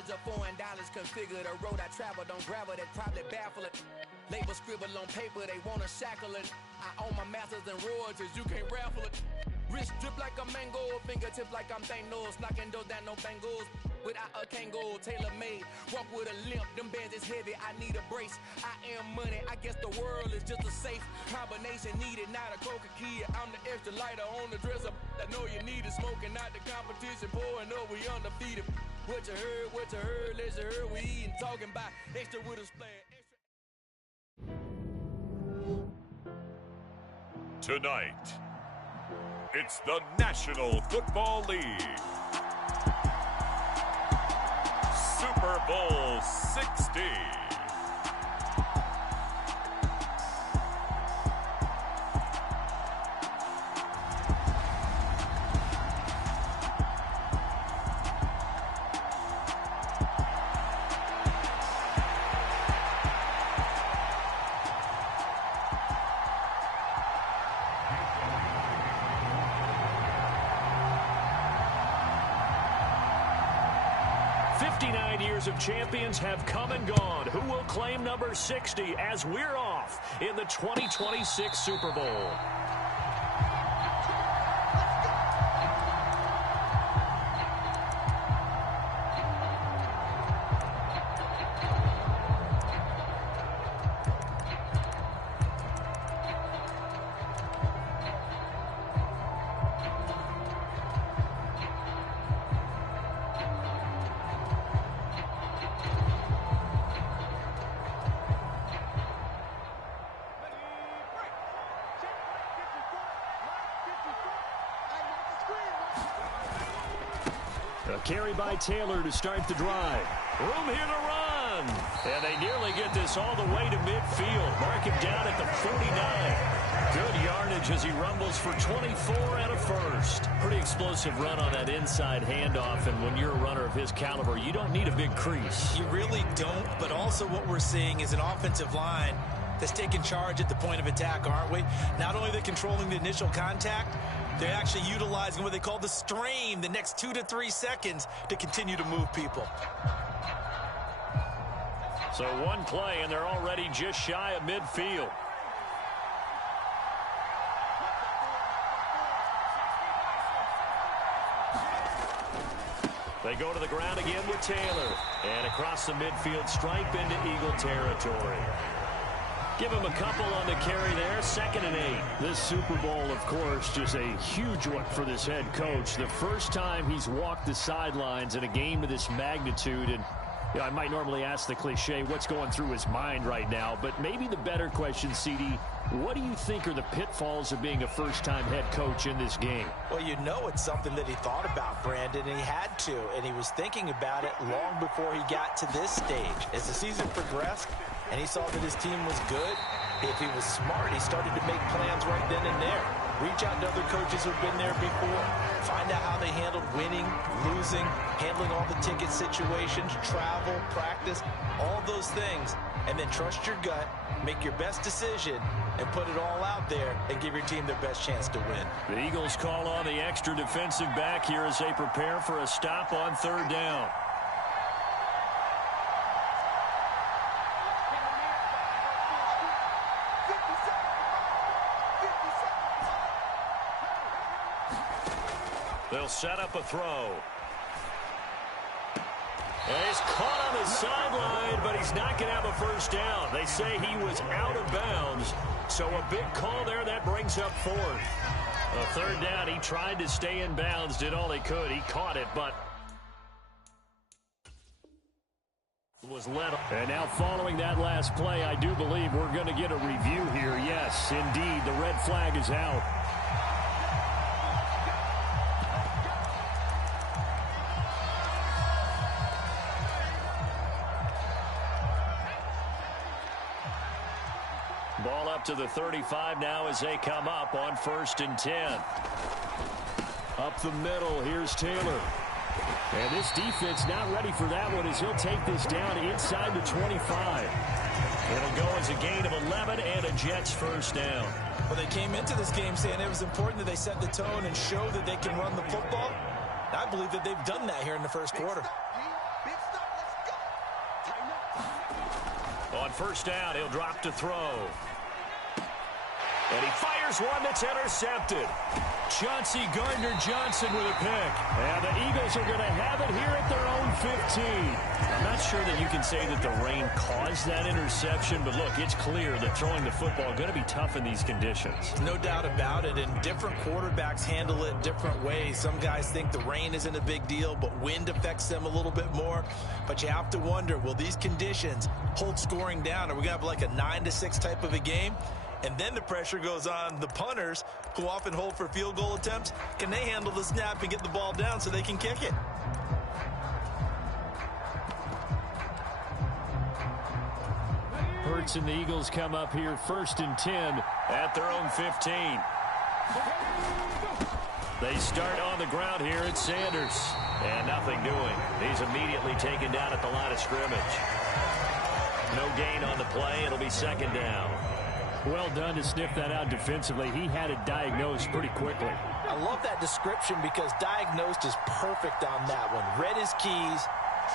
Knowledge of foreign dollars configure the road I travel. Don't gravel, that probably baffle it. Label scribble on paper, they wanna shackle it. I own my masters and royalties, you can't raffle it. Wrist drip like a mango, fingertips like I'm Thanos. Knocking doors down, no bangles. Without a Kango, tailor-made. Walk with a limp, them bands is heavy, I need a brace. I am money, I guess the world is just a safe combination needed, not a coca key. I'm the extra lighter on the dresser. I know you need it, smoking out the competition, pouring up, we undefeated. What you heard, let's you heard, we eating, talking about extra with a splash. Tonight, it's the National Football League. Super Bowl 60. Of champions have come and gone. Who will claim number 60 as we're off in the 2026 Super Bowl? Carry by Taylor to start the drive. Room here to run. And they nearly get this all the way to midfield. Mark him down at the 49. Good yardage as he rumbles for 24 and a first. Pretty explosive run on that inside handoff. And when you're a runner of his caliber, you don't need a big crease. You really don't. But also what we're seeing is an offensive line that's taking charge at the point of attack, aren't we? Not only are they controlling the initial contact, they're actually utilizing what they call the strain, the next 2 to 3 seconds to continue to move people. So one play, and they're already just shy of midfield. They go to the ground again with Taylor. And across the midfield stripe into Eagle territory. Give him a couple on the carry there. 2nd and 8. This Super Bowl, of course, just a huge one for this head coach. The first time he's walked the sidelines in a game of this magnitude. And you know, I might normally ask the cliche, what's going through his mind right now? But maybe the better question, CD, what do you think are the pitfalls of being a first-time head coach in this game? Well, you know it's something that he thought about, Brandon, and he had to. And he was thinking about it long before he got to this stage. As the season progressed, and he saw that his team was good, if he was smart, he started to make plans right then and there. Reach out to other coaches who've been there before. Find out how they handled winning, losing, handling all the ticket situations, travel, practice, all those things. And then trust your gut, make your best decision, and put it all out there and give your team their best chance to win. The Eagles call on the extra defensive back here as they prepare for a stop on 3rd down. They'll set up a throw. And he's caught on the sideline, but he's not going to have a first down. They say he was out of bounds. So a big call there. That brings up 4th. A 3rd down. He tried to stay in bounds, did all he could. He caught it, but was led. And now following that last play, I do believe we're going to get a review here. Yes, indeed, the red flag is out. Ball up to the 35 now as they come up on 1st and 10. Up the middle, here's Taylor. And this defense not ready for that one as he'll take this down inside the 25. It'll go as a gain of 11 and a Jets first down. Well, they came into this game saying it was important that they set the tone and show that they can run the football. I believe that they've done that here in the first quarter. On first down, he'll drop to throw. And he fires one that's intercepted. Chauncey Gardner-Johnson with a pick. And the Eagles are going to have it here at their own 15. I'm not sure that you can say that the rain caused that interception, but look, it's clear that throwing the football is going to be tough in these conditions. No doubt about it, and different quarterbacks handle it different ways. Some guys think the rain isn't a big deal, but wind affects them a little bit more. But you have to wonder, will these conditions hold scoring down? Are we going to have like a 9-6 type of a game? And then the pressure goes on the punters, who often hold for field goal attempts. Can they handle the snap and get the ball down so they can kick it? Hurts and the Eagles come up here 1st and 10 at their own 15. They start on the ground here at Sanders. And nothing doing. He's immediately taken down at the line of scrimmage. No gain on the play. It'll be 2nd down. Well done to sniff that out defensively. He had it diagnosed pretty quickly. I love that description because diagnosed is perfect on that one. Read his keys,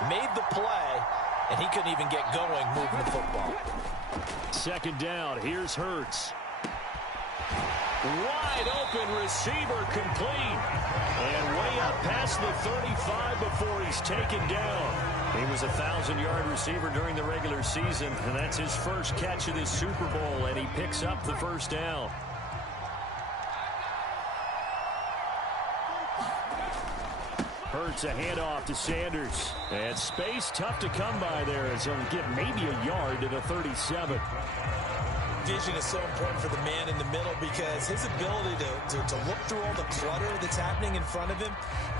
made the play, and he couldn't even get going moving the football. 2nd down. Here's Hurts. Wide open receiver complete. And way up past the 35 before he's taken down. He was a 1,000-yard receiver during the regular season, and that's his first catch of this Super Bowl, and he picks up the 1st down. Hurts a handoff to Sanders. And space tough to come by there as he'll get maybe a yard to the 37. Vision is so important for the man in the middle because his ability to look through all the clutter that's happening in front of him,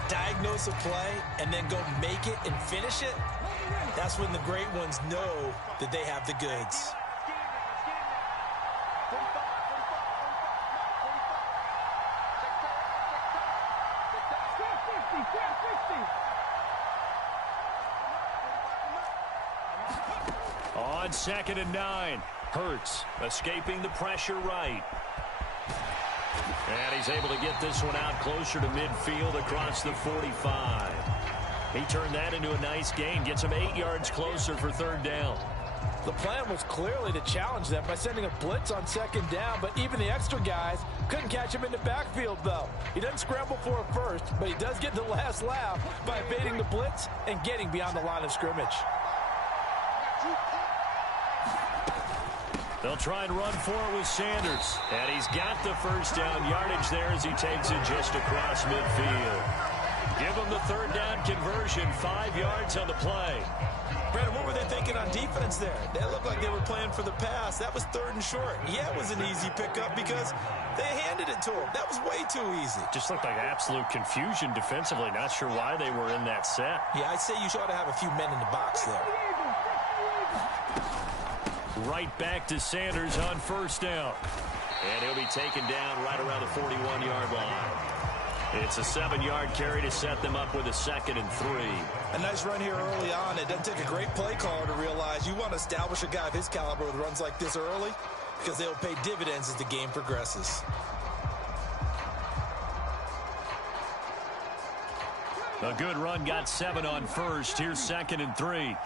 diagnose a play, and then go make it and finish it, that's when the great ones know that they have the goods. On 2nd and 9. Hurts escaping the pressure right. And he's able to get this one out closer to midfield across the 45. He turned that into a nice gain. Gets him 8 yards closer for 3rd down. The plan was clearly to challenge them by sending a blitz on 2nd down, but even the extra guys couldn't catch him in the backfield, though. He doesn't scramble for it first, but he does get the last laugh by evading the blitz and getting beyond the line of scrimmage. They'll try and run for it with Sanders. And he's got the 1st down yardage there as he takes it just across midfield. Give him the 3rd down conversion, 5 yards on the play. Brandon, what were they thinking on defense there? They looked like they were playing for the pass. That was 3rd and short. Yeah, it was an easy pickup because they handed it to him. That was way too easy. Just looked like absolute confusion defensively. Not sure why they were in that set. Yeah, I'd say you ought to have a few men in the box there. Right back to Sanders on 1st down. And he'll be taken down right around the 41-yard line. It's a 7-yard carry to set them up with a 2nd and 3. A nice run here early on. It doesn't take a great play caller to realize you want to establish a guy of his caliber with runs like this early because they'll pay dividends as the game progresses. A good run got 7 on 1st. Here's 2nd and 3.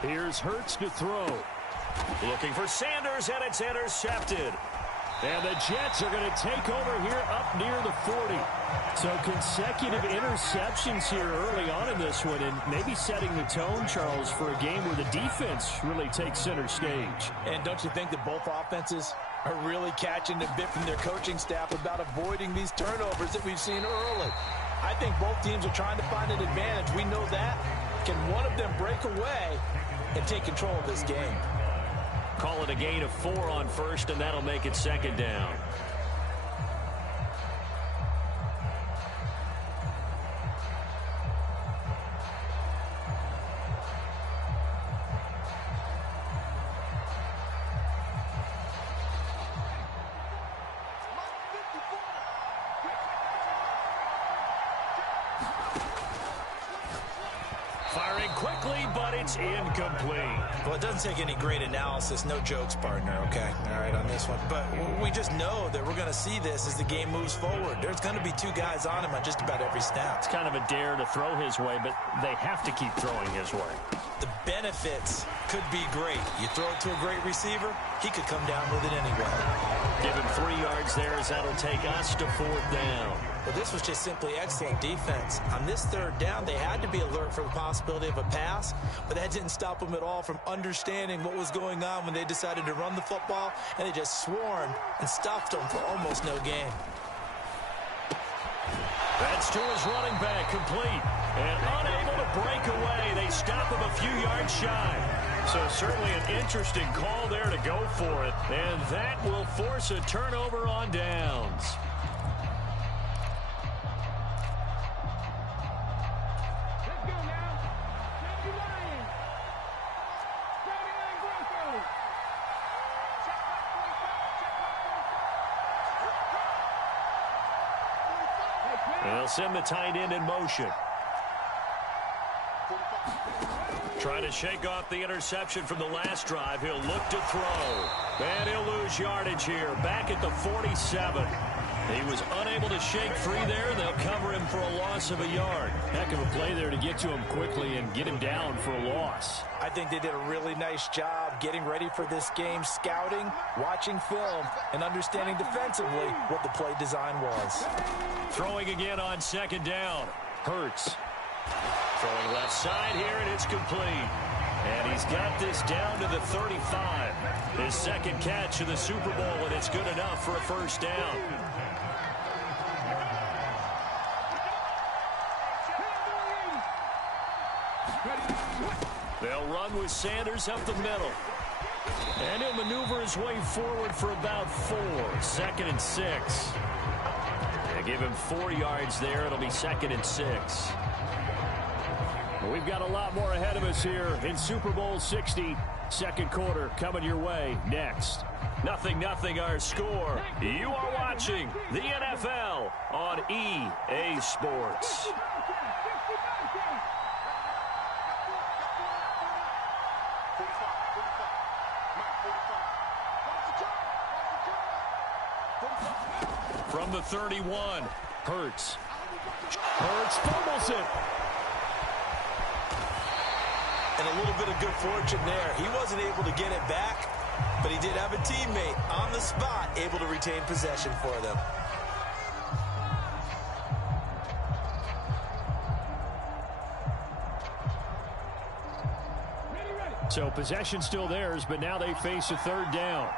Here's Hurts to throw. Looking for Sanders, and it's intercepted. And the Jets are going to take over here up near the 40. So consecutive interceptions here early on in this one, and maybe setting the tone, Charles, for a game where the defense really takes center stage. And don't you think that both offenses are really catching a bit from their coaching staff about avoiding these turnovers that we've seen early? I think both teams are trying to find an advantage. We know that. Can one of them break away and take control of this game? Call it a gain of 4 on 1st, and that'll make it 2nd down. Firing throwing quickly, but it's incomplete. Well, it doesn't take any great analysis. No jokes, partner, okay? All right, on this one. But we just know that we're going to see this as the game moves forward. There's going to be two guys on him on just about every snap. It's kind of a dare to throw his way, but they have to keep throwing his way. The benefits could be great. You throw it to a great receiver, he could come down with it anyway. Give him 3 yards there as that'll take us to 4th down. Well, this was just simply excellent defense. On this 3rd down, they had to be alert for the possibility of a pass, but that didn't stop them at all from understanding what was going on when they decided to run the football, and they just swarmed and stuffed them for almost no gain. That's to his running back, complete. And unable to break away. They stop him a few yards shy. So certainly an interesting call there to go for it. And that will force a turnover on downs. They'll send the tight end in motion. Trying to shake off the interception from the last drive. He'll look to throw. And he'll lose yardage here. Back at the 47. He was unable to shake free there. They'll cover him for a loss of a yard. Heck of a play there to get to him quickly and get him down for a loss. I think they did a really nice job getting ready for this game, scouting, watching film, and understanding defensively what the play design was. Throwing again on 2nd down. Hurts. Throwing left side here, and it's complete. And he's got this down to the 35. His 2nd catch of the Super Bowl, and it's good enough for a 1st down. They'll run with Sanders up the middle. And he'll maneuver his way forward for about 4. 2nd and 6. They give him 4 yards there. It'll be 2nd and 6. We've got a lot more ahead of us here in Super Bowl 60. 2nd quarter coming your way next. 0-0 our score. You are watching the NFL on EA Sports. From the 31, Hurts. Hurts fumbles it. And a little bit of good fortune there. He wasn't able to get it back, but he did have a teammate on the spot able to retain possession for them. So possession still theirs, but now they face a 3rd down.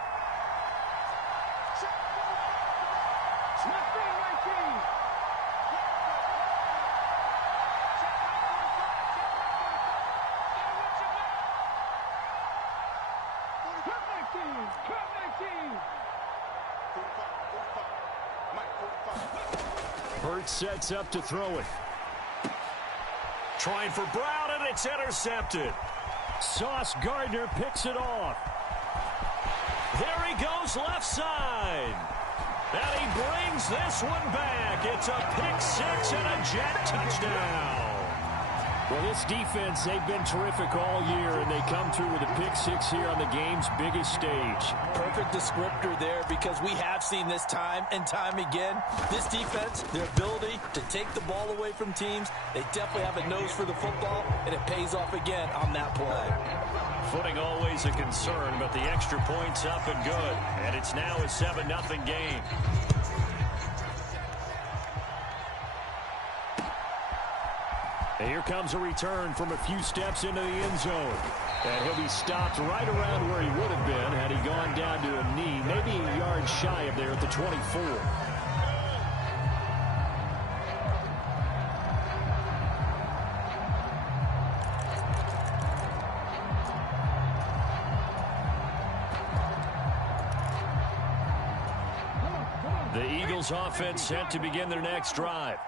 Hurts sets up to throw it. Trying for Brown, and it's intercepted. Sauce Gardner picks it off. There he goes left side. And he brings this one back. It's a pick 6 and a jet touchdown. Well, this defense, they've been terrific all year, and they come through with a pick 6 here on the game's biggest stage. Perfect descriptor there, because we have seen this time and time again. This defense, their ability to take the ball away from teams, they definitely have a nose for the football, and it pays off again on that play. Footing always a concern, but the extra point's up and good. And it's now a 7-0 game. And here comes a return from a few steps into the end zone. And he'll be stopped right around where he would have been had he gone down to a knee, maybe a yard shy of there at the 24. The Eagles offense set to begin their next drive.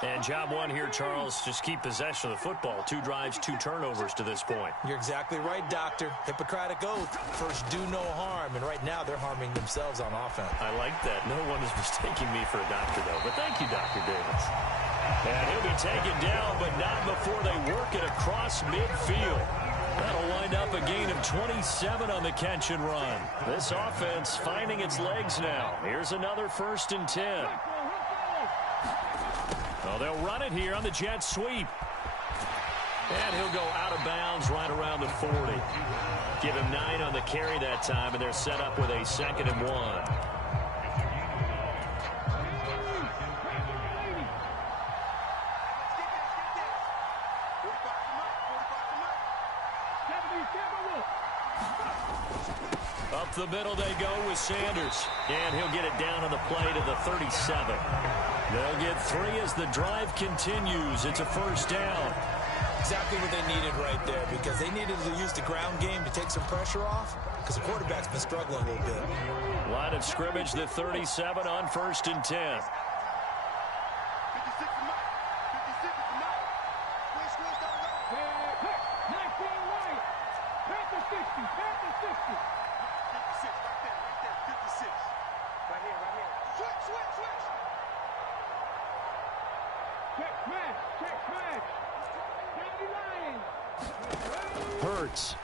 And job one here, Charles, just keep possession of the football. 2 drives, 2 turnovers to this point. You're exactly right, Doctor. Hippocratic oath. First, do no harm. And right now, they're harming themselves on offense. I like that. No one is mistaking me for a doctor, though. But thank you, Dr. Davis. And he'll be taken down, but not before they work it across midfield. That'll wind up a gain of 27 on the catch and run. This offense finding its legs now. Here's another 1st and 10. Oh, they'll run it here on the jet sweep. And he'll go out of bounds right around the 40. Give him 9 on the carry that time, and they're set up with a 2nd and 1. Up the middle they go with Sanders. And he'll get it down on the play to the 37. They'll get 3 as the drive continues. It's a 1st down. Exactly what they needed right there, because they needed to use the ground game to take some pressure off, because the quarterback's been struggling a little bit. Line of scrimmage, the 37 on 1st and 10. Hurts.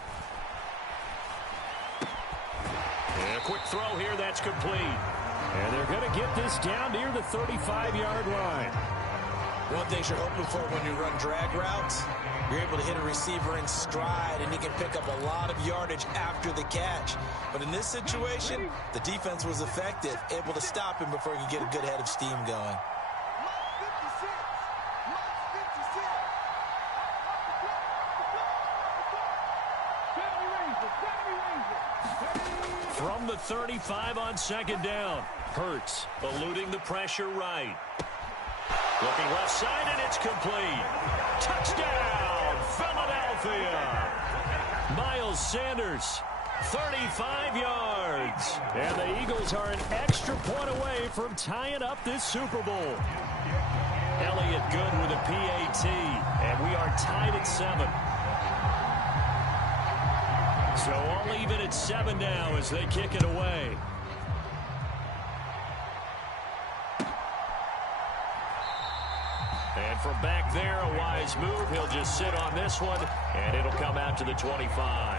And a quick throw here, that's complete. And they're going to get this down near the 35-yard line. One thing you're hoping for when you run drag routes, you're able to hit a receiver in stride, and he can pick up a lot of yardage after the catch. But in this situation, the defense was effective, able to stop him before he could get a good head of steam going. From the 35 on 2nd down. Hurts eluding the pressure right. Looking left side, and it's complete. Touchdown, Philadelphia. Miles Sanders, 35 yards. And the Eagles are an extra point away from tying up this Super Bowl. Elliott good with a PAT, and we are tied at 7. So all even at 7 now as they kick it away. And from back there, a wise move. He'll just sit on this one, and it'll come out to the 25.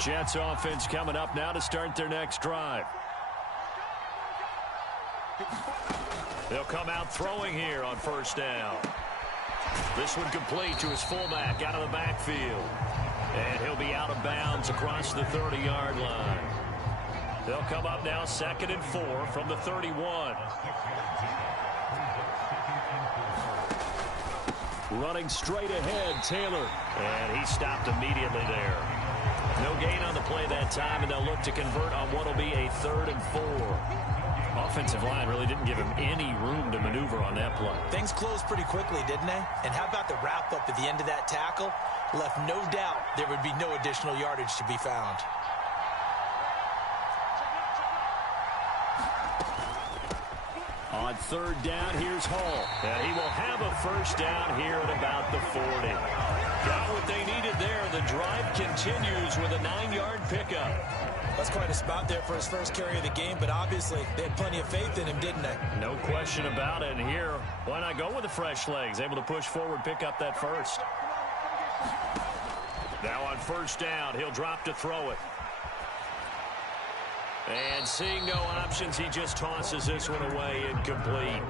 Jets offense coming up now to start their next drive. They'll come out throwing here on 1st down. This one complete to his fullback out of the backfield. And he'll be out of bounds across the 30-yard line. They'll come up now 2nd and 4 from the 31. Running straight ahead, Taylor. And he stopped immediately there. No gain on the play that time, and they'll look to convert on what will be a 3rd and 4. Offensive line really didn't give him any room to maneuver on that play. Things closed pretty quickly, didn't they? And how about the wrap-up at the end of that tackle? Left no doubt there would be no additional yardage to be found. On 3rd down, here's Hall. And he will have a 1st down here at about the 40. Got what they needed there. The drive continues with a 9-yard pickup. That's quite a spot there for his first carry of the game, but obviously they had plenty of faith in him, didn't they? No question about it. And here, why not go with the fresh legs? Able to push forward, pick up that 1st. Now on 1st down, he'll drop to throw it. And seeing no options, he just tosses this one away, incomplete.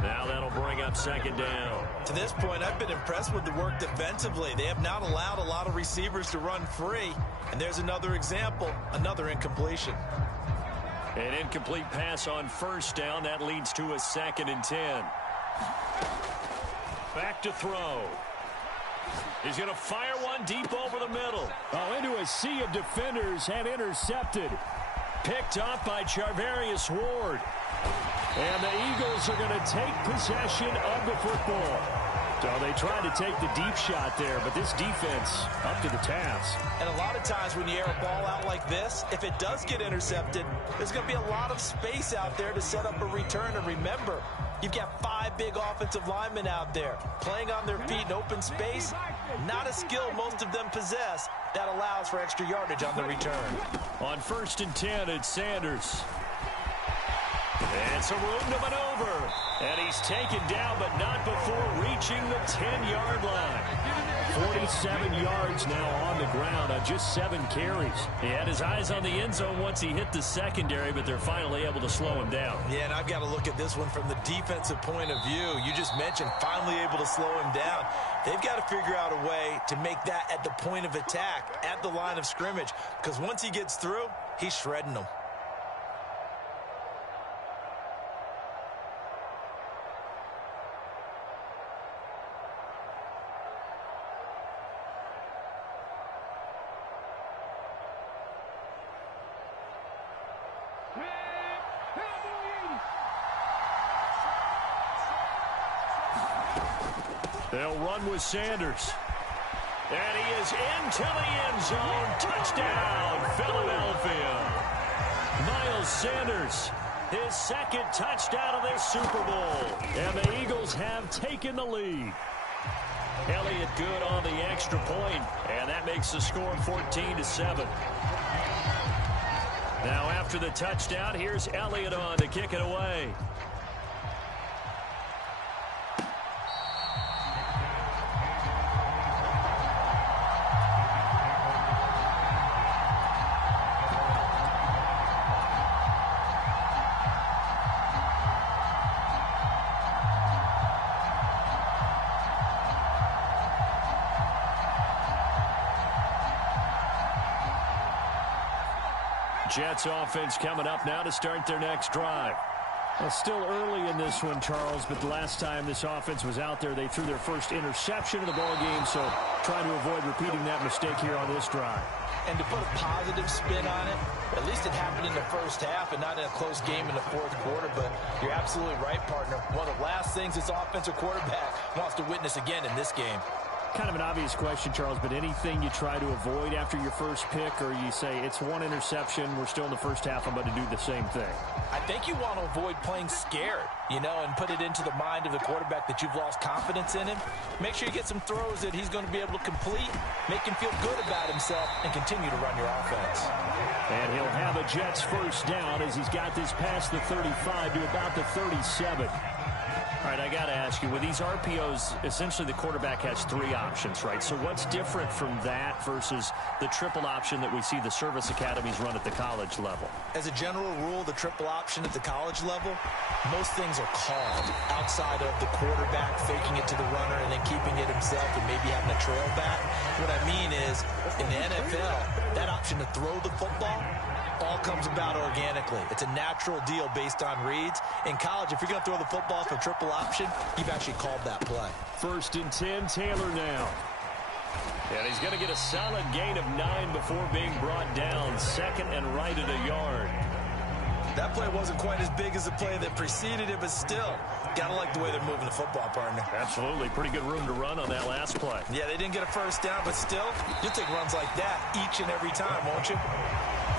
Now that'll bring up 2nd down. To this point, I've been impressed with the work defensively. They have not allowed a lot of receivers to run free. And there's another example, another incompletion. An incomplete pass on 1st down. That leads to a 2nd and 10. Back to throw. He's going to fire one deep over the middle. Oh, into a sea of defenders and intercepted. Picked up by Charvarius Ward. And the Eagles are going to take possession of the football. So they tried to take the deep shot there, but this defense up to the task. And a lot of times when you air a ball out like this, if it does get intercepted, there's going to be a lot of space out there to set up a return. And remember, you've got 5 big offensive linemen out there playing on their feet in open space. Not a skill most of them possess that allows for extra yardage on the return. On 1st and 10, it's Sanders. It's a room to maneuver. And he's taken down, but not before reaching the 10-yard line. 47 yards now on the ground on just 7 carries. He had his eyes on the end zone once he hit the secondary, but they're finally able to slow him down. Yeah, and I've got to look at this one from the defensive point of view. You just mentioned finally able to slow him down. They've got to figure out a way to make that at the point of attack, at the line of scrimmage, because once he gets through, he's shredding them. They'll run with Sanders. And he is into the end zone. Touchdown, Philadelphia. Miles Sanders, his 2nd touchdown of this Super Bowl. And the Eagles have taken the lead. Elliott good on the extra point, and that makes the score 14-7. Now after the touchdown, here's Elliott on to kick it away. Jets offense coming up now to start their next drive. Well, still early in this one, Charles, but the last time this offense was out there, they threw their first interception of the ball game, so trying to avoid repeating that mistake here on this drive. And to put a positive spin on it, at least it happened in the first half and not in a close game in the 4th quarter, but you're absolutely right, partner. One of the last things this offensive quarterback wants to witness again in this game. Kind of an obvious question, Charles, but anything you try to avoid after your first pick, or you say it's 1 interception, we're still in the first half, I'm about to do the same thing? I think you want to avoid playing scared, you know, and put it into the mind of the quarterback that you've lost confidence in him. Make sure you get some throws that he's going to be able to complete, make him feel good about himself, and continue to run your offense. And he'll have a Jets first down as he's got this past the 35 to about the 37. All right, I got to ask you, with these RPOs, essentially the quarterback has 3 options, right? So what's different from that versus the triple option that we see the service academies run at the college level? As a general rule, the triple option at the college level, most things are called outside of the quarterback faking it to the runner and then keeping it himself and maybe having a trail back. What I mean is, in the NFL, that option to throw the football all comes about organically. It's a natural deal based on reads. In college, if you're going to throw the football for triple option, you've actually called that play. 1st and 10, Taylor now. And he's going to get a solid gain of 9 before being brought down. 2nd and right at a yard. That play wasn't quite as big as the play that preceded it, but still, got to like the way they're moving the football, partner. Absolutely. Pretty good room to run on that last play. Yeah, they didn't get a first down, but still, you'll take runs like that each and every time, won't you?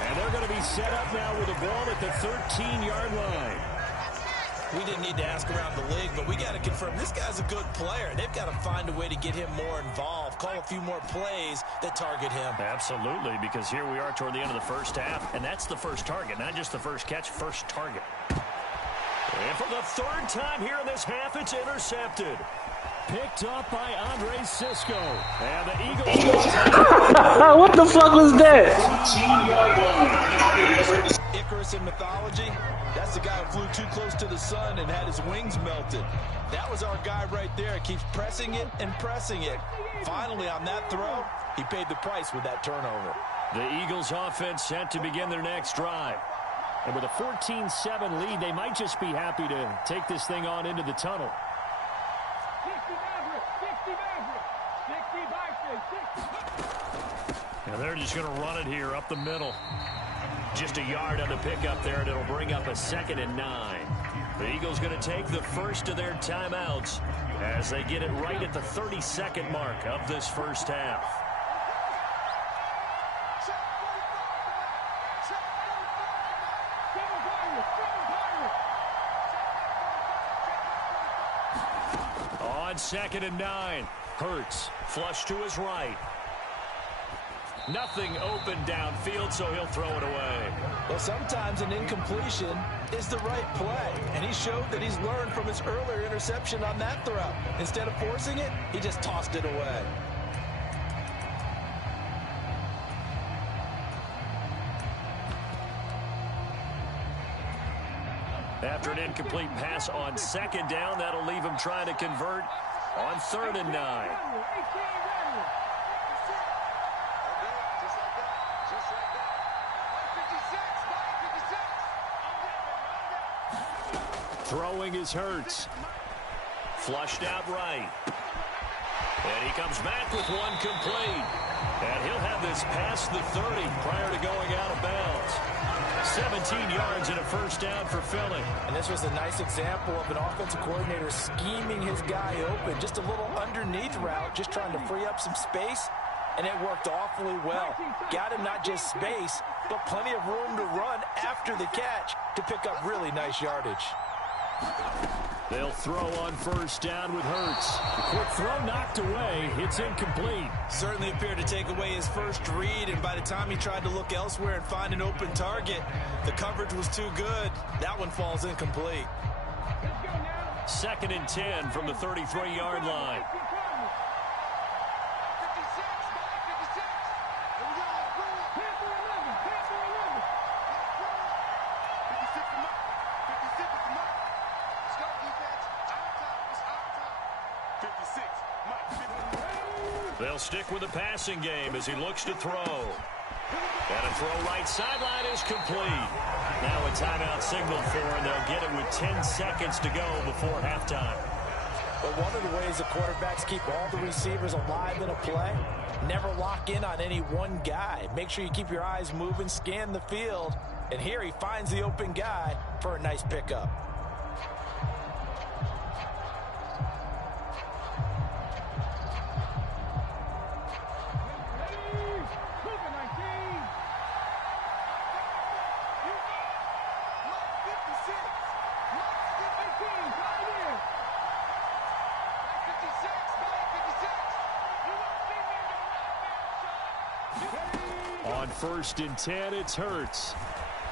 And they're going to be set up now with a ball at the 13-yard line. We didn't need to ask around the league, but we got to confirm this guy's a good player. They've got to find a way to get him more involved, call a few more plays that target him. Absolutely, because here we are toward the end of the first half, and that's the first target, not just the first catch, first target. And for the 3rd time here in this half, it's intercepted. Picked up by Andre Sisco. And the Eagles... What the fuck was that? Icarus in mythology, that's the guy who flew too close to the sun and had his wings melted. That was our guy right there. Keeps pressing it and pressing it. Finally, on that throw, he paid the price with that turnover. The Eagles offense set to begin their next drive. And with a 14-7 lead, they might just be happy to take this thing on into the tunnel. And they're just going to run it here up the middle. Just a yard on the pickup there, and it'll bring up a 2nd and 9. The Eagles going to take the first of their timeouts as they get it right at the 32nd mark of this first half. On 2nd and 9, Hurts flush to his right. Nothing open downfield, so he'll throw it away. Well, sometimes an incompletion is the right play, and he showed that he's learned from his earlier interception on that throw. Instead of forcing it, he just tossed it away. After an incomplete pass on 2nd down, that'll leave him trying to convert on 3rd and 9. Throwing is Hurts. Flushed out right. And he comes back with one complete. And he'll have this past the 30 prior to going out of bounds. 17 yards and a first down for Philly. And this was a nice example of an offensive coordinator scheming his guy open. Just a little underneath route, just trying to free up some space. And it worked awfully well. Got him not just space, but plenty of room to run after the catch to pick up really nice yardage. They'll throw on 1st down with Hurts. The quick throw knocked away. It's incomplete. Certainly appeared to take away his first read, and by the time he tried to look elsewhere and find an open target, the coverage was too good. That one falls incomplete. 2nd and 10 from the 33-yard line. They'll stick with the passing game as he looks to throw. And a throw right sideline is complete. Now a timeout signal for, and they'll get it with 10 seconds to go before halftime. But one of the ways the quarterbacks keep all the receivers alive in a play, never lock in on any one guy. Make sure you keep your eyes moving, scan the field. And here he finds the open guy for a nice pickup. On 1st and 10, it's Hurts.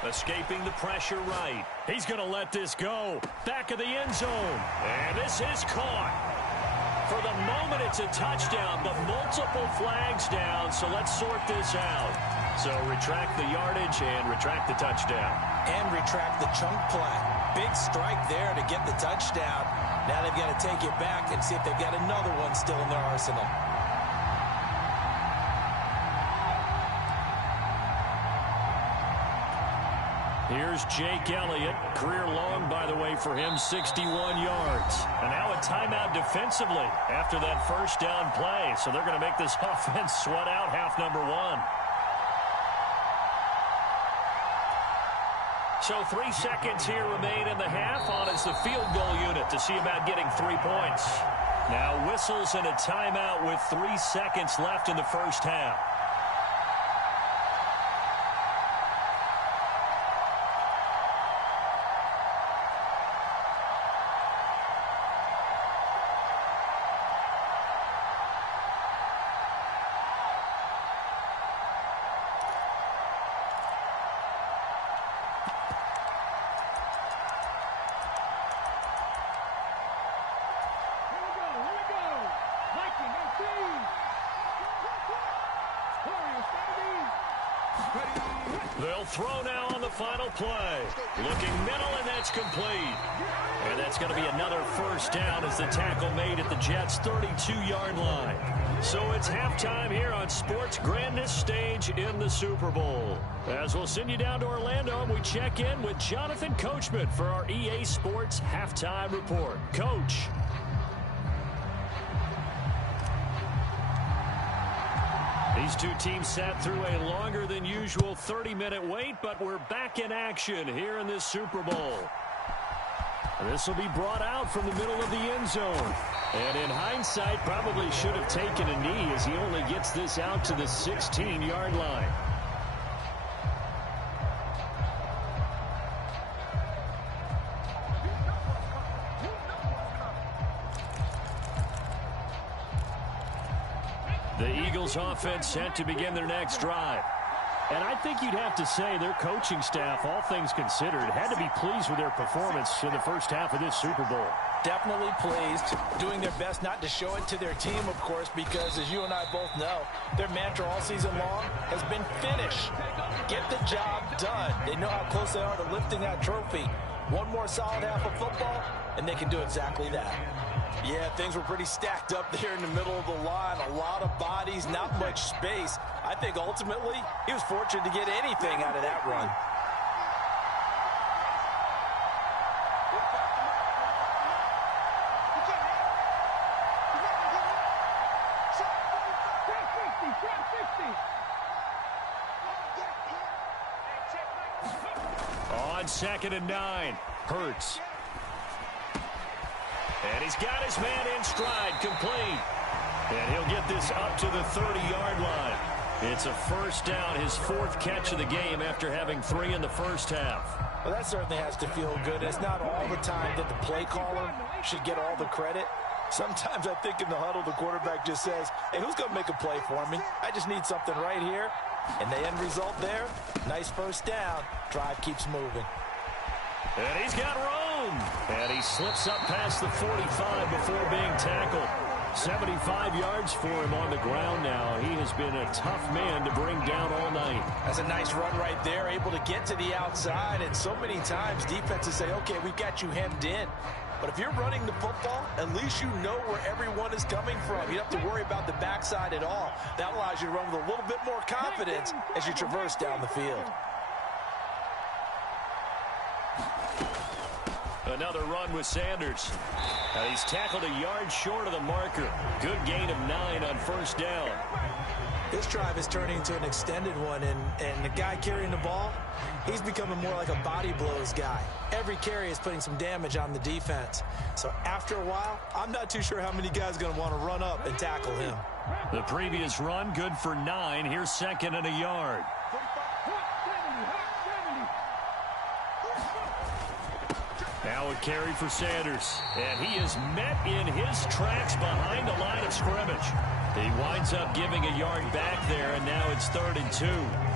Escaping the pressure right. He's going to let this go. Back of the end zone. And this is caught. For the moment, it's a touchdown, but multiple flags down, so let's sort this out. So retract the yardage and retract the touchdown. And retract the chunk play. Big strike there to get the touchdown. Now they've got to take it back and see if they've got another one still in their arsenal. Here's Jake Elliott. Career long, by the way, for him, 61 yards. And now a timeout defensively after that first down play. So they're going to make this offense sweat out half number 1. So 3 seconds here remain in the half on as the field goal unit to see about getting 3 points. Now whistles and a timeout with 3 seconds left in the first half. They'll throw now on the final play. Looking middle, and that's complete. And that's going to be another first down as the tackle made at the Jets' 32-yard line. So it's halftime here on sports' grandest stage in the Super Bowl. As we'll send you down to Orlando, and we check in with Jonathan Coachman for our EA Sports Halftime Report. Coach. These two teams sat through a longer than usual 30-minute wait, but we're back in action here in this Super Bowl. This will be brought out from the middle of the end zone. And in hindsight, probably should have taken a knee as he only gets this out to the 16-yard line. The Eagles offense set to begin their next drive. And I think you'd have to say their coaching staff, all things considered, had to be pleased with their performance in the first half of this Super Bowl. Definitely pleased, doing their best not to show it to their team, of course, because as you and I both know, their mantra all season long has been finish. Get the job done. They know how close they are to lifting that trophy. One more solid half of football, and they can do exactly that. Yeah, things were pretty stacked up there in the middle of the line. A lot of bodies, not much space. I think ultimately he was fortunate to get anything out of that run. On 2nd and 9, Hurts. And he's got his man in stride, complete. And he'll get this up to the 30-yard line. It's a first down, his 4th catch of the game after having 3 in the first half. Well, that certainly has to feel good. It's not all the time that the play caller should get all the credit. Sometimes I think in the huddle, the quarterback just says, hey, who's going to make a play for me? I just need something right here. And the end result there, nice first down. Drive keeps moving. And he's got room. And he slips up past the 45 before being tackled. 75 yards for him on the ground now. He has been a tough man to bring down all night. That's a nice run right there, able to get to the outside. And so many times defenses say, okay, we've got you hemmed in. But if you're running the football, at least you know where everyone is coming from. You don't have to worry about the backside at all. That allows you to run with a little bit more confidence as you traverse down the field. Another run with Sanders. He's tackled a yard short of the marker. Good gain of 9 on first down. This drive is turning into an extended one, and the guy carrying the ball, he's becoming more like a body blows guy. Every carry is putting some damage on the defense. So after a while, I'm not too sure how many guys are going to want to run up and tackle him. The previous run, good for 9. Here's 2nd and a yard. Now a carry for Sanders. And he is met in his tracks behind the line of scrimmage. He winds up giving a yard back there, and now it's 3rd and 2.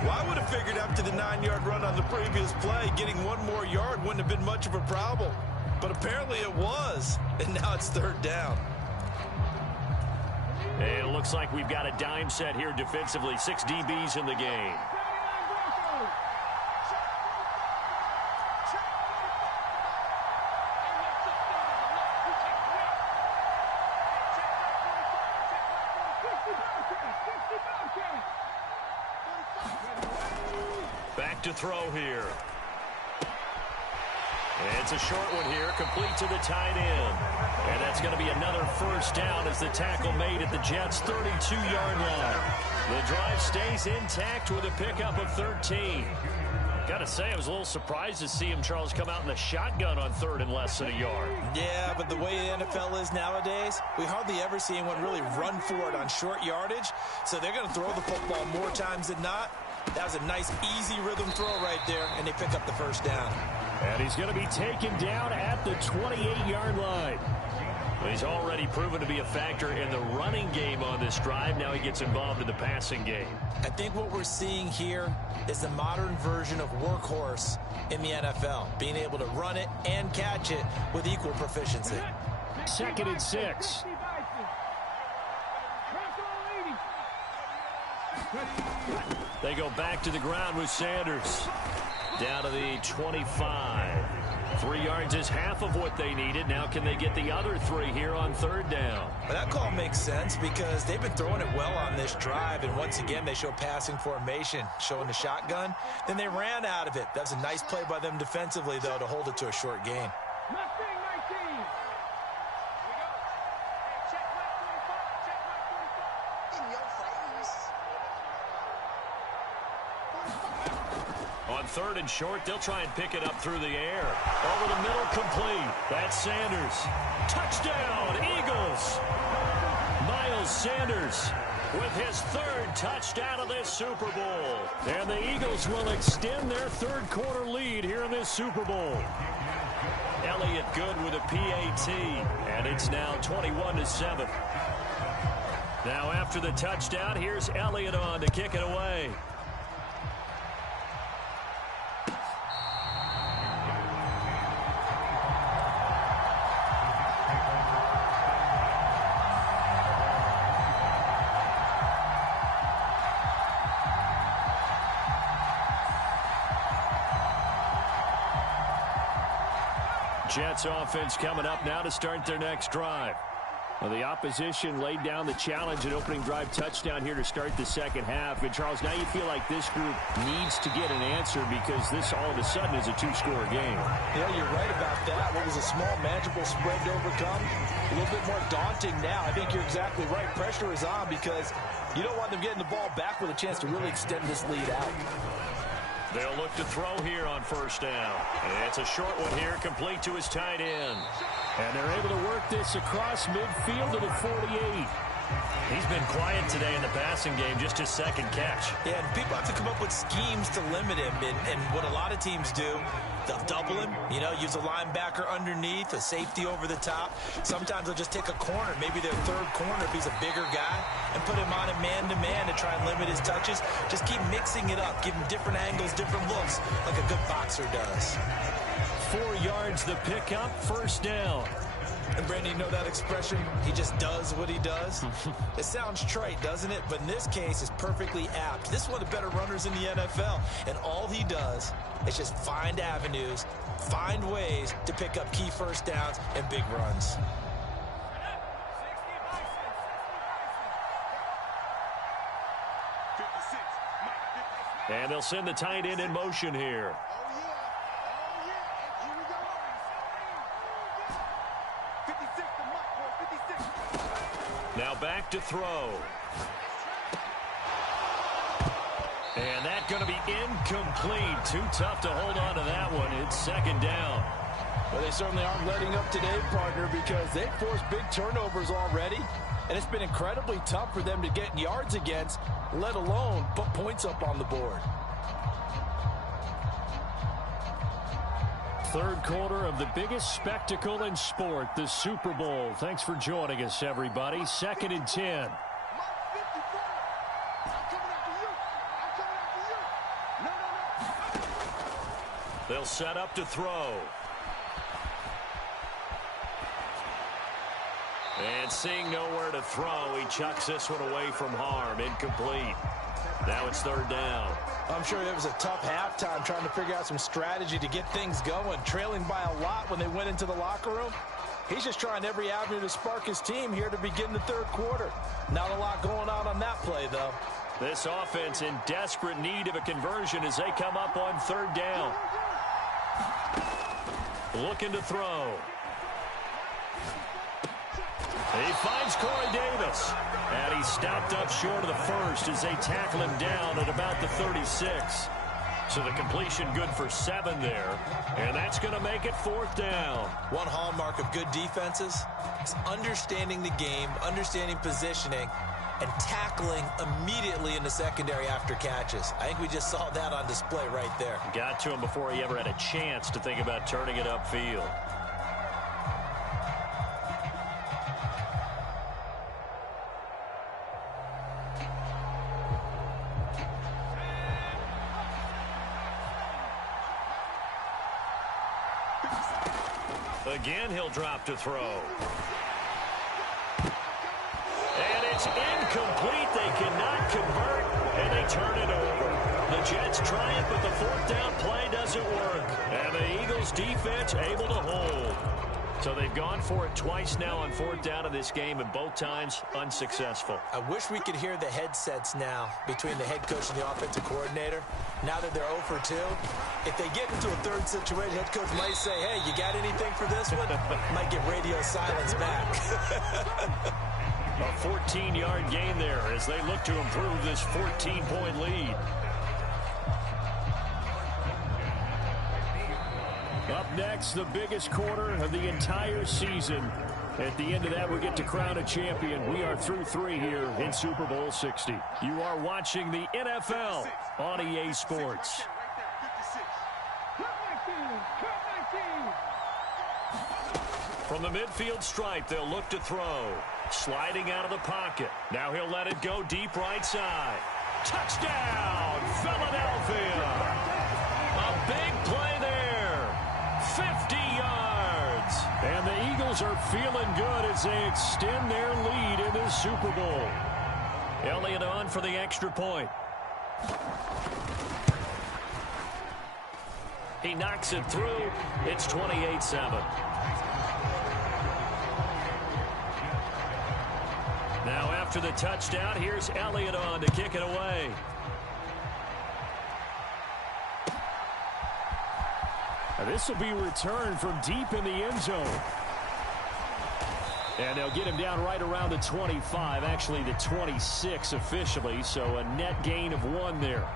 Well, I would have figured after the 9-yard run on the previous play, getting one more yard wouldn't have been much of a problem. But apparently it was, and now it's 3rd down. And it looks like we've got a dime set here defensively. 6 DBs in the game. Back to throw here. It's a short one here, complete to the tight end. And that's going to be another first down as the tackle made at the Jets' 32-yard line. The drive stays intact with a pickup of 13. Got to say, I was a little surprised to see him, Charles, come out in the shotgun on 3rd and less than a yard. Yeah, but the way the NFL is nowadays, we hardly ever see anyone really run for it on short yardage. So they're going to throw the football more times than not. That was a nice, easy rhythm throw right there, and they pick up the first down. And he's going to be taken down at the 28-yard line. He's already proven to be a factor in the running game on this drive. Now he gets involved in the passing game. I think what we're seeing here is the modern version of workhorse in the NFL, being able to run it and catch it with equal proficiency. 2nd and 6. They go back to the ground with Sanders. Down to the 25. 3 yards is half of what they needed. Now can they get the other 3 here on 3rd down? Well, that call makes sense because they've been throwing it well on this drive. And once again, they show passing formation, showing the shotgun. Then they ran out of it. That's a nice play by them defensively, though, to hold it to a short gain. third and short. They'll try and pick it up through the air. Over the middle, complete. That's Sanders. Touchdown, Eagles. Miles Sanders with his third touchdown of this Super Bowl. And the Eagles will extend their third quarter lead here in this Super Bowl. Elliott good with a PAT, and it's now 21-7. Now after the touchdown, here's Elliott on to kick it away. Jets offense coming up now to start their next drive. Well, the opposition laid down the challenge and opening drive touchdown here to start the second half. And, Charles, now you feel like this group needs to get an answer because this all of a sudden is a two-score game. Yeah, you're right about that. What was a small, manageable spread to overcome, a little bit more daunting now. I think you're exactly right. Pressure is on because you don't want them getting the ball back with a chance to really extend this lead out. They'll look to throw here on first down. And it's a short one here, complete to his tight end. And they're able to work this across midfield to the 48. He's been quiet today in the passing game, just his second catch. Yeah, and people have to come up with schemes to limit him. And what a lot of teams do, they'll double him, use a linebacker underneath, a safety over the top. Sometimes they'll just take a corner, maybe their third corner if he's a bigger guy, and put him on a man-to-man to try and limit his touches. Just keep mixing it up, give him different angles, different looks, like a good boxer does. 4 yards the pickup, first down. And, Brandon, you know that expression? He just does what he does? It sounds trite, doesn't it? But in this case, it's perfectly apt. This is one of the better runners in the NFL. And all he does is just find avenues, find ways to pick up key first downs and big runs. And they'll send the tight end in motion here. Now back to throw. And that's going to be incomplete. Too tough to hold on to that one. It's second down. Well, they certainly aren't letting up today, partner, because they've forced big turnovers already. And it's been incredibly tough for them to get yards against, let alone put points up on the board. Third quarter of the biggest spectacle in sport, the Super Bowl. Thanks for joining us, everybody. 2nd and 10. They'll set up to throw. And seeing nowhere to throw, he chucks this one away from harm. Incomplete. Now it's third down. I'm sure it was a tough halftime trying to figure out some strategy to get things going. Trailing by a lot when they went into the locker room. He's just trying every avenue to spark his team here to begin the third quarter. Not a lot going on that play, though. This offense in desperate need of a conversion as they come up on third down. Looking to throw. He finds Corey Davis. And he's stopped up short of the first as they tackle him down at about the 36. So the completion good for 7 there. And that's going to make it fourth down. One hallmark of good defenses is understanding the game, understanding positioning, and tackling immediately in the secondary after catches. I think we just saw that on display right there. Got to him before he ever had a chance to think about turning it upfield. Again, he'll drop to throw. And it's incomplete. They cannot convert, and they turn it over. The Jets try it, but the fourth down play doesn't work. And the Eagles defense able to hold. So they've gone for it twice now on fourth down of this game, and both times unsuccessful. I wish we could hear the headsets now between the head coach and the offensive coordinator. Now that they're 0 for 2, if they get into a third situation, head coach might say, hey, you got anything for this one? Might get radio silence back. A 14-yard gain there as they look to improve this 14-point lead. next, the biggest quarter of the entire season. At the end of that, we get to crown a champion. We are through 3 here in Super Bowl 60. You are watching the NFL on EA Sports. From the midfield stripe, they'll look to throw. Sliding out of the pocket. Now he'll let it go deep right side. Touchdown, Philadelphia. A big play there. 50 yards. And the Eagles are feeling good as they extend their lead in this Super Bowl. Elliott on for the extra point. He knocks it through. It's 28-7. Now after the touchdown, here's Elliott on to kick it away. Now this will be returned from deep in the end zone. And they'll get him down right around the 25, actually the 26 officially, so a net gain of 1 there.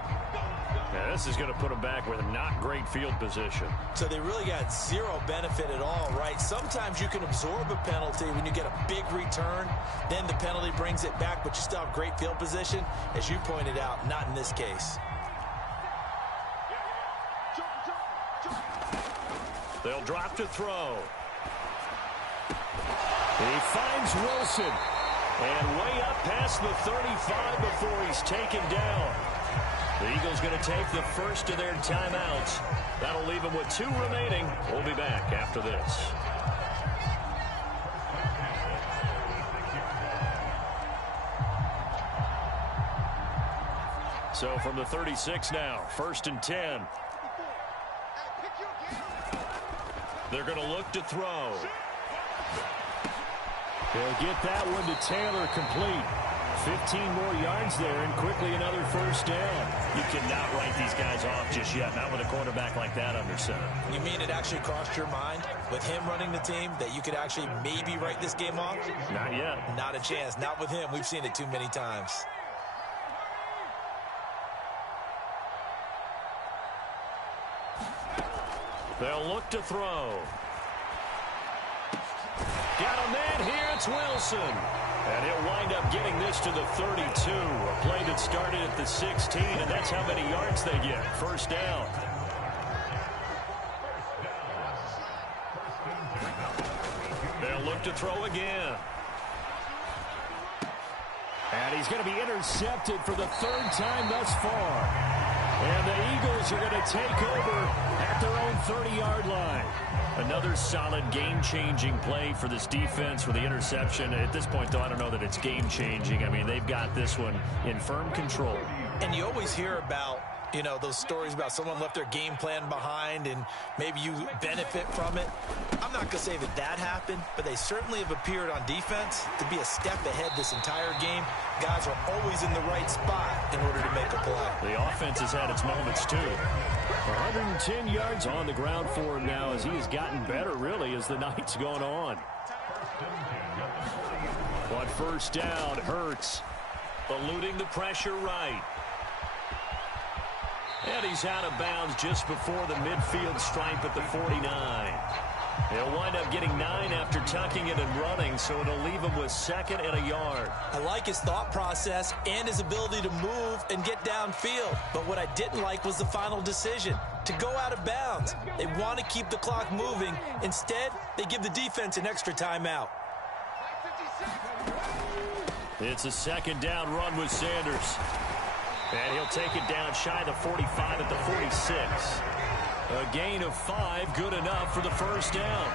Yeah, this is going to put them back with a not great field position. So they really got zero benefit at all, right? Sometimes you can absorb a penalty when you get a big return. Then the penalty brings it back, but you still have great field position. As you pointed out, not in this case. They'll drop to throw. He finds Wilson. And way up past the 35 before he's taken down. The Eagles going to take the first of their timeouts. That'll leave them with 2 remaining. We'll be back after this. So from the 36 now, 1st and 10. They're going to look to throw. They'll get that one to Taylor complete. 15 more yards there, and quickly another first down. You cannot write these guys off just yet, not with a quarterback like that under center. You mean it actually crossed your mind with him running the team that you could actually maybe write this game off? Not yet. Not a chance. Not with him. We've seen it too many times. They'll look to throw. Got a man here. It's Wilson. And he'll wind up getting this to the 32. A play that started at the 16, and that's how many yards they get. First down. They'll look to throw again. And he's going to be intercepted for the 3rd time thus far. And the Eagles are going to take over at their own 30-yard line. Another solid game-changing play for this defense with the interception. At this point, though, I don't know that it's game-changing. I mean, they've got this one in firm control. And you always hear about, you know, those stories about someone left their game plan behind and maybe you benefit from it. I'm not going to say that that happened, but they certainly have appeared on defense to be a step ahead this entire game. Guys are always in the right spot in order to make a play. The offense has had its moments, too. 110 yards on the ground for him now as he has gotten better, really, as the night's gone on. On first down, Hurts eluding the pressure right. And he's out of bounds just before the midfield stripe at the 49. He'll wind up getting 9 after tucking it and running, so it'll leave him with 2nd and a yard. I like his thought process and his ability to move and get downfield. But what I didn't like was the final decision, to go out of bounds. They want to keep the clock moving. Instead, they give the defense an extra timeout. It's a 2nd down run with Sanders. And he'll take it down shy of the 45 at the 46. A gain of 5, good enough for the first down.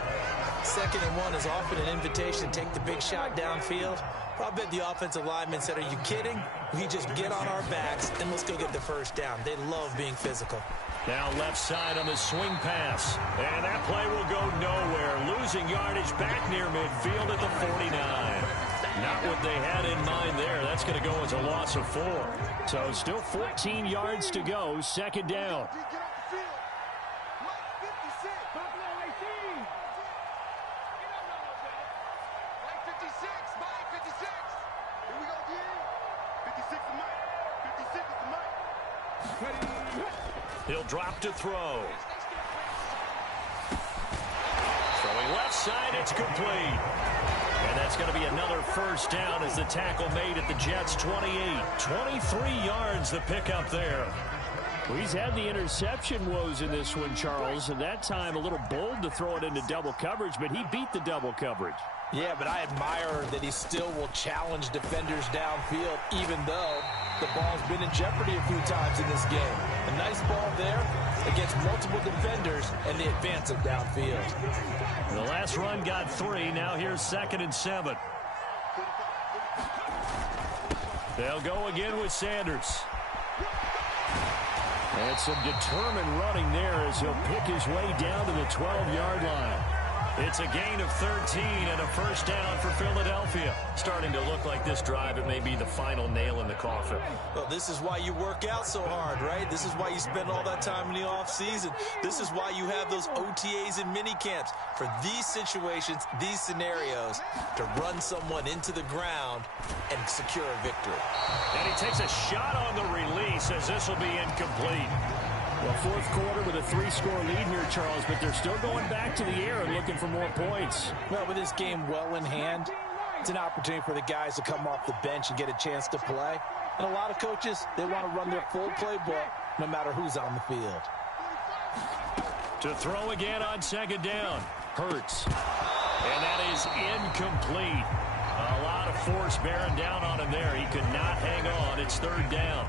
2nd and 1 is often an invitation to take the big shot downfield. I bet the offensive lineman said, are you kidding? We just get on our backs and let's go get the first down. They love being physical. Now left side on the swing pass. And that play will go nowhere. Losing yardage back near midfield at the 49. Not what they had in mind there. That's going to go as a loss of 4. So still 14 yards to go. 2nd down. He'll drop to throw. side, it's complete. And that's going to be another first down as the tackle made at the Jets' 28. 23 yards the pickup there. Well, he's had the interception woes in this one, Charles, and that time a little bold to throw it into double coverage, but he beat the double coverage. Yeah, but I admire that he still will challenge defenders downfield, even though the ball's been in jeopardy a few times in this game. A nice ball there against multiple defenders, and they advance it downfield. The last run got 3. Now here's 2nd and 7. They'll go again with Sanders. And some determined running there as he'll pick his way down to the 12-yard line. It's a gain of 13 and a first down for Philadelphia. Starting to look like this drive, it may be the final nail in the coffin. Well, this is why you work out so hard, right? This is why you spend all that time in the offseason. This is why you have those OTAs and mini camps. For these situations, these scenarios, to run someone into the ground and secure a victory. And he takes a shot on the release as this will be incomplete. Well, fourth quarter with a 3-score lead here, Charles, but they're still going back to the air and looking for more points. Well, with this game well in hand, it's an opportunity for the guys to come off the bench and get a chance to play. And a lot of coaches, they want to run their full playbook no matter who's on the field. To throw again on 2nd down. Hurts. And that is incomplete. A lot of force bearing down on him there. He could not hang on. It's 3rd down.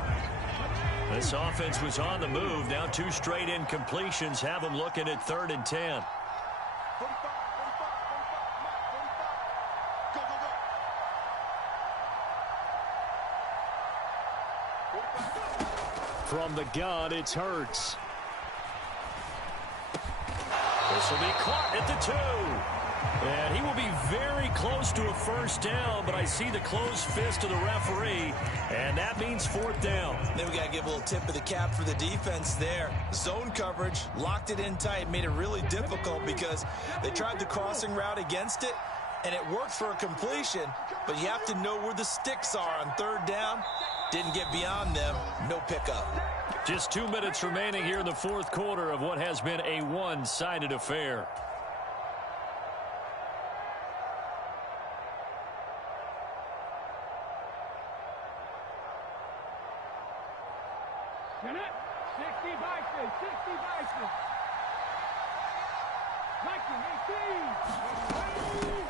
This offense was on the move. Now 2 straight incompletions have them looking at 3rd and 10. From the gun, it's Hurts. This will be caught at the 2. And he will be very close to a first down, but I see the closed fist of the referee, and that means 4th down. Then we got to give a little tip of the cap for the defense there. Zone coverage, locked it in tight, made it really difficult because they tried the crossing route against it, and it worked for a completion, but you have to know where the sticks are on 3rd down. Didn't get beyond them, no pickup. Just 2 minutes remaining here in the 4th quarter of what has been a one-sided affair.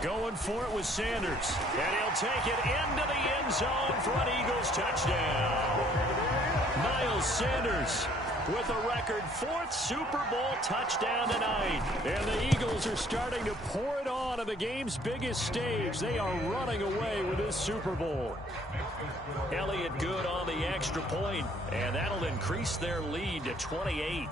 Going for it with Sanders. And he'll take it into the end zone for an Eagles touchdown. Miles Sanders with a record 4th Super Bowl touchdown tonight. And the Eagles are starting to pour it on the game's biggest stage. They are running away with this Super Bowl. Elliott good on the extra point, and that'll increase their lead to 28.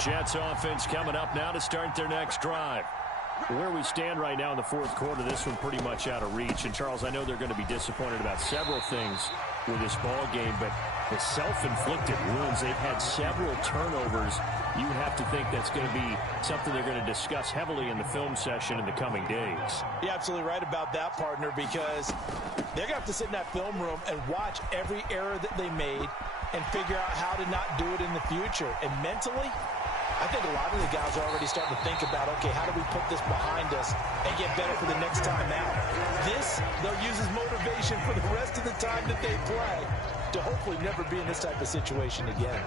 Jets offense coming up now to start their next drive. Where we stand right now in the 4th quarter, this one pretty much out of reach. And, Charles, I know they're going to be disappointed about several things with this ball game, but the self-inflicted wounds, they've had several turnovers. You would have to think that's going to be something they're going to discuss heavily in the film session in the coming days. You're absolutely right about that, partner, because they're going to have to sit in that film room and watch every error that they made and figure out how to not do it in the future. And mentally, I think a lot of the guys are already starting to think about, okay, how do we put this behind us and get better for the next time out? This, they'll use as motivation for the rest of the time that they play to hopefully never be in this type of situation again.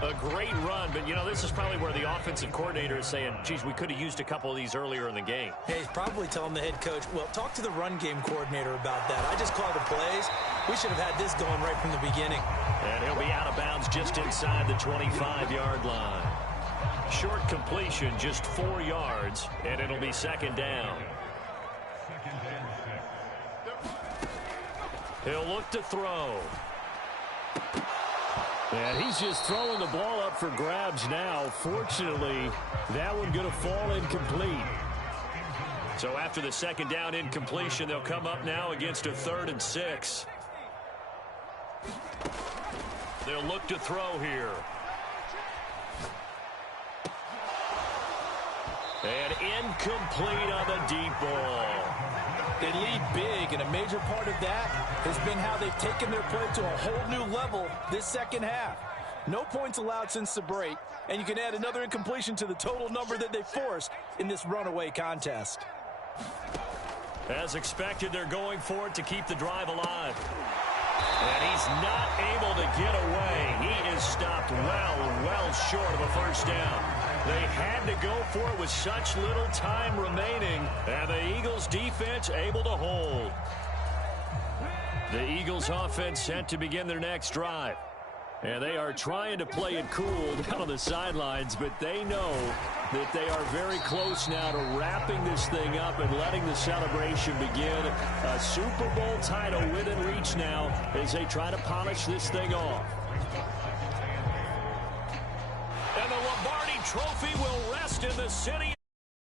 A great run, but, you know, this is probably where the offensive coordinator is saying, geez, we could have used a couple of these earlier in the game. Hey, he's probably telling the head coach, well, talk to the run game coordinator about that. I just called the plays. We should have had this going right from the beginning. And he'll be out of bounds just inside the 25-yard line. Short completion, just 4 yards, and it'll be 2nd down. He'll look to throw. And he's just throwing the ball up for grabs now. Fortunately, that one going to fall incomplete. So after the second down incompletion, they'll come up now against a 3rd and 6. They'll look to throw here. And incomplete on the deep ball. They lead big, and a major part of that has been how they've taken their play to a whole new level this second half. No points allowed since the break, and you can add another incompletion to the total number that they forced in this runaway contest. As expected, they're going for it to keep the drive alive. And he's not able to get away. He is stopped well short of a first down. They had to go for it with such little time remaining, and the Eagles defense able to hold. The Eagles offense set to begin their next drive. And they are trying to play it cool down on the sidelines, but they know that they are very close now to wrapping this thing up and letting the celebration begin. A Super Bowl title within reach now as they try to polish this thing off. And the Lombardi Trophy will rest in the city.